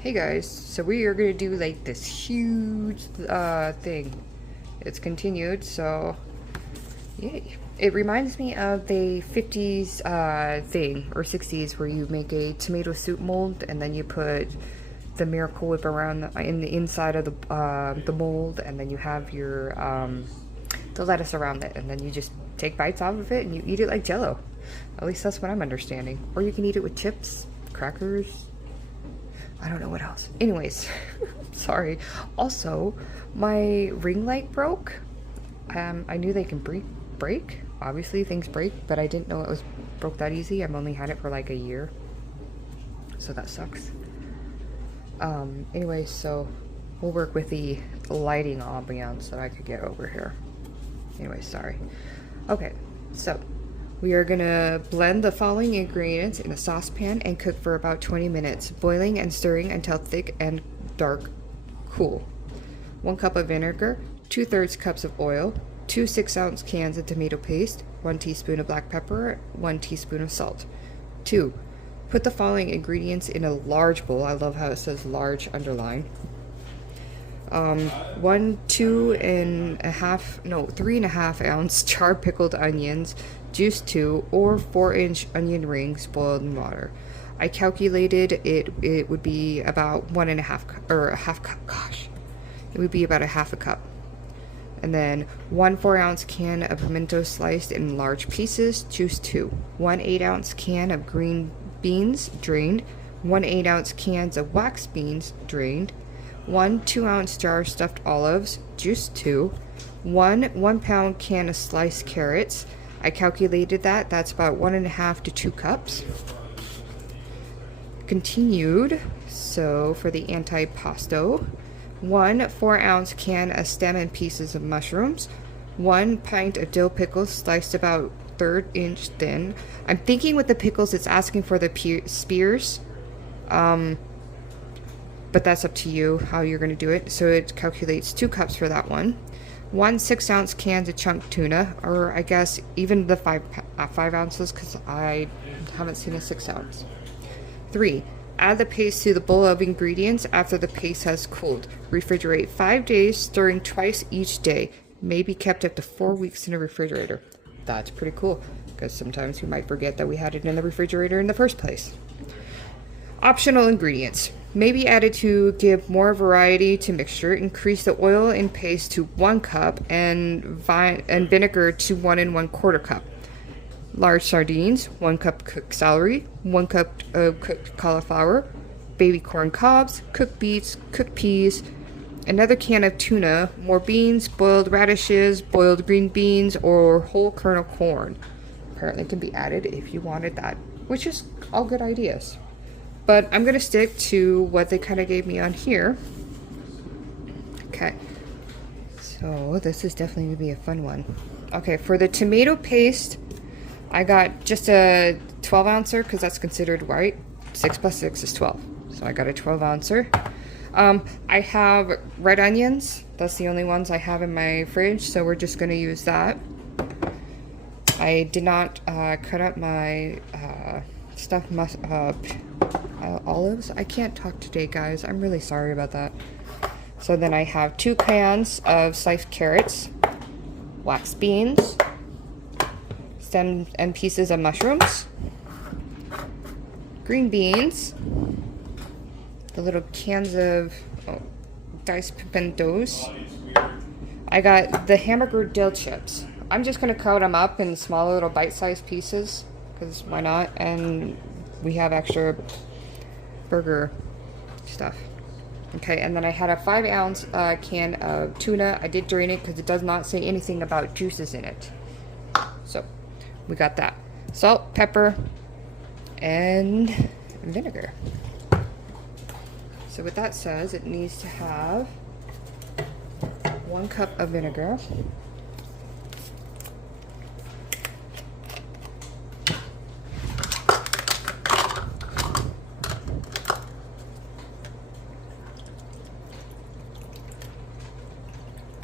Hey guys, so we are gonna do like this huge thing. It's continued, so yay. It reminds me of the 50s thing, or 60s, where you make a tomato soup mold and then you put the Miracle Whip around in the inside of the mold, and then you have your the lettuce around it, and then you just take bites off of it and you eat it like Jello. At least that's what I'm understanding. Or you can eat it with chips, crackers. I don't know what else. Anyways, sorry. Also, my ring light broke. I knew they can break. Obviously, things break, but I didn't know it was broke that easy. I've only had it for like a year, so that sucks. Anyways, so we'll work with the lighting ambiance that I could get over here. Anyways, sorry. Okay, so we are gonna blend the following ingredients in a saucepan and cook for about 20 minutes, boiling and stirring until thick and dark. Cool. 1 cup of vinegar, 2/3 cups of oil, 2 6-ounce cans of tomato paste, 1 teaspoon of black pepper, 1 teaspoon of salt. 2. Put the following ingredients in a large bowl. I love how it says large underline. 3.5 ounce charred pickled onions, juice 2, or 4-inch onion rings boiled in water. I calculated it would be about 1.5 or a half cup. Gosh, it would be about a half a cup. And then 1 4-ounce can of pimento sliced in large pieces, juice 2. 1 8-ounce can of green beans drained. 1 8-ounce cans of wax beans drained. 1 2-ounce jar of stuffed olives, juice 2. 1 pound can of sliced carrots. I calculated that's about 1.5 to 2 cups. Continued. So for the antipasto, 1 4-ounce can of stem and pieces of mushrooms, 1 pint of dill pickles sliced about 1/3 inch thin. I'm thinking with the pickles it's asking for the spears, but that's up to you how you're going to do it. So it calculates 2 cups for that one. 1 6-ounce can of chunk tuna, or I guess even the 5 ounces, because I haven't seen a 6-ounce. 3. Add the paste to the bowl of ingredients after the paste has cooled. Refrigerate 5 days, stirring twice each day. May be kept up to 4 weeks in a refrigerator. That's pretty cool, because sometimes we might forget that we had it in the refrigerator in the first place. Optional ingredients may be added to give more variety to mixture. Increase the oil in paste to 1 cup and vinegar to 1 1/4 cup. Large sardines, 1 cup cooked celery, 1 cup of cooked cauliflower, baby corn cobs, cooked beets, cooked peas, another can of tuna, more beans, boiled radishes, boiled green beans, or whole kernel corn. Apparently can be added if you wanted that, which is all good ideas. But I'm going to stick to what they kind of gave me on here. Okay. So this is definitely going to be a fun one. Okay, for the tomato paste, I got just a 12-ouncer because that's considered white. 6 plus 6 is 12. So I got a 12-ouncer. I have red onions. That's the only ones I have in my fridge, so we're just going to use that. I did not cut up my stuffed olives. I can't talk today, guys. I'm really sorry about that. So then I have 2 cans of sliced carrots, wax beans, stem and pieces of mushrooms, green beans, the little cans of diced pimentos. I got the hamburger dill chips. I'm just going to cut them up in small little bite-sized pieces, because why not? And we have extra burger stuff. Okay, and then I had a 5-ounce can of tuna. I did drain it because it does not say anything about juices in it. So we got that. Salt, pepper, and vinegar. So what that says, it needs to have 1 cup of vinegar,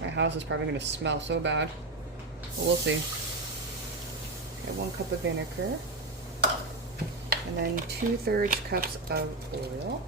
my house is probably going to smell so bad, but we'll see. Okay, 1 cup of vinegar, and then 2/3 cups of oil,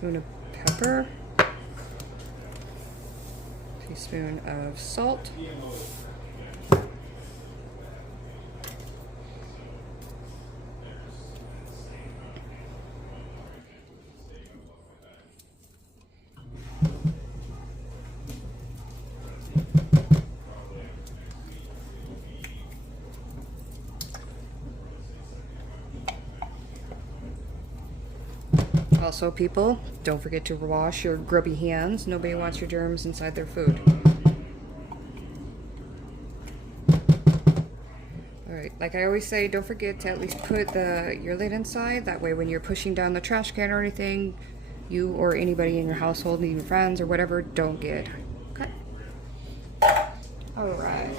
teaspoon of pepper, teaspoon of salt, also, people, don't forget to wash your grubby hands. Nobody wants your germs inside their food. Alright, like I always say, don't forget to at least put your lid inside. That way when you're pushing down the trash can or anything, you or anybody in your household, even friends or whatever, don't get cut. Alright.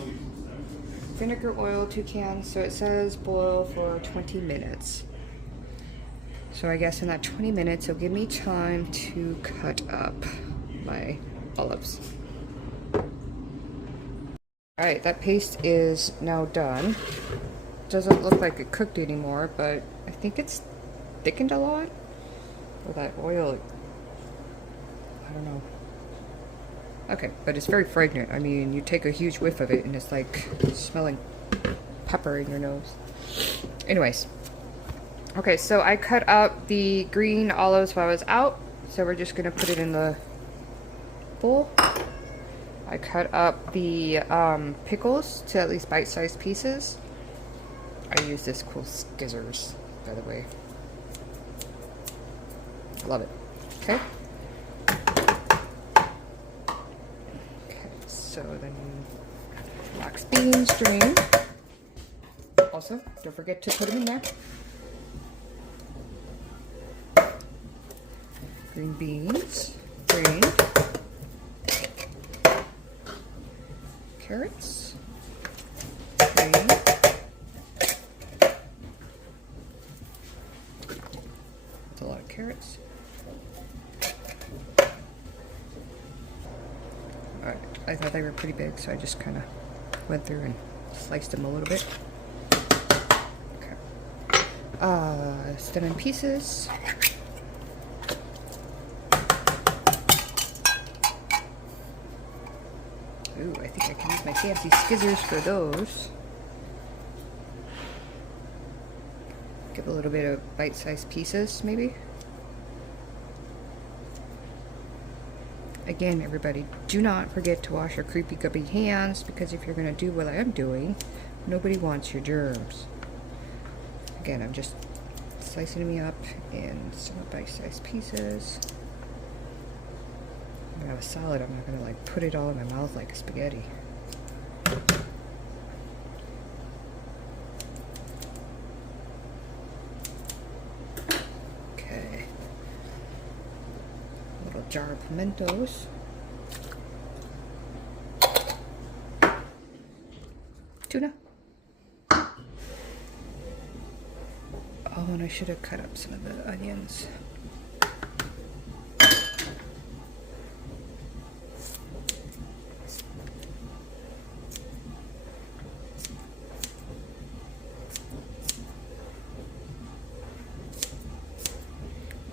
Vinegar oil, 2 cans. So it says boil for 20 minutes. So I guess in that 20 minutes, it'll give me time to cut up my olives. Alright, that paste is now done. Doesn't look like it cooked anymore, but I think it's thickened a lot. Or that oil, I don't know. Okay, but it's very fragrant. I mean, you take a huge whiff of it and it's like smelling pepper in your nose. Anyways. Okay, so I cut up the green olives while I was out, so we're just going to put it in the bowl. I cut up the pickles to at least bite-sized pieces. I use this cool scissors, by the way. Love it. Okay. Okay, so then wax beans drain. Also, don't forget to put them in there. Green beans, drained. Carrots, drained. That's a lot of carrots. Alright, I thought they were pretty big, so I just kind of went through and sliced them a little bit. Okay. Stem in pieces. Ooh, I think I can use my fancy scissors for those. Give a little bit of bite-sized pieces, maybe. Again, everybody, do not forget to wash your creepy gubby hands, because if you're going to do what I am doing, nobody wants your germs. Again, I'm just slicing them up in some bite-sized pieces. I have a salad, I'm not gonna like put it all in my mouth like spaghetti. Okay. A little jar of pimentos. Tuna. Oh, and I should have cut up some of the onions.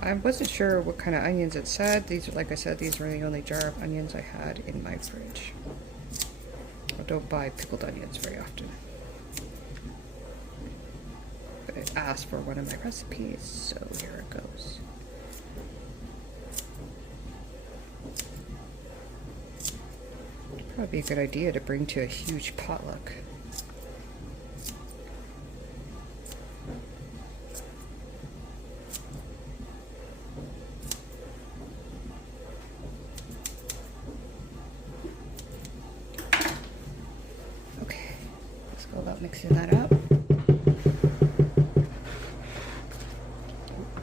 I wasn't sure what kind of onions it said. These are, like I said, these were the only jar of onions I had in my fridge. I don't buy pickled onions very often. But it asked for one of my recipes, so here it goes. Probably a good idea to bring to a huge potluck. Mixing that up. Oop,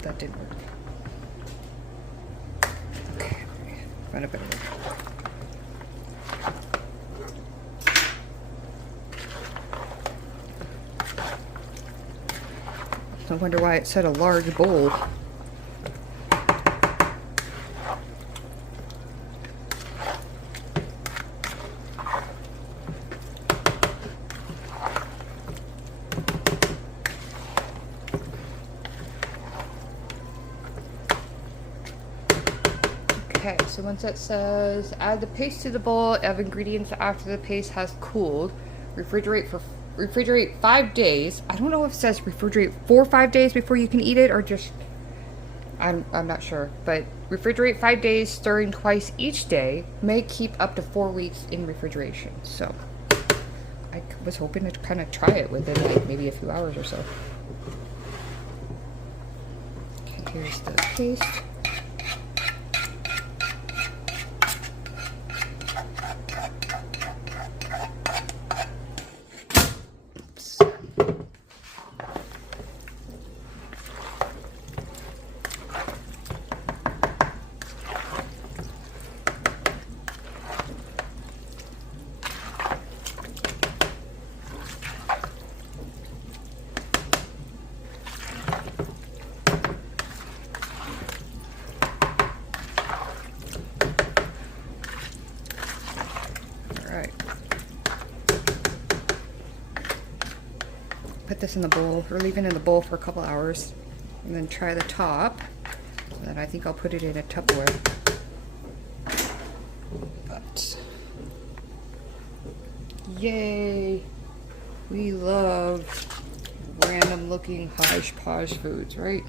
that didn't work. Okay, find a better way. I wonder why it said a large bowl. so once it says add the paste to the bowl of ingredients after the paste has cooled, refrigerate 5 days. I don't know if it says refrigerate for 5 days before you can eat it or just I'm not sure, but refrigerate 5 days, stirring twice each day. May keep up to 4 weeks in refrigeration. So I was hoping to kind of try it within like maybe a few hours or so. Okay, here's the paste. Put this in the bowl, or leave it in the bowl for a couple hours, and then try the top. And then I think I'll put it in a Tupperware. But yay! We love random looking hodgepodge foods, right?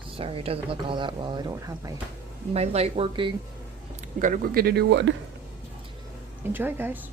Sorry, it doesn't look all that well. I don't have my light working. I gotta go get a new one. Enjoy, guys.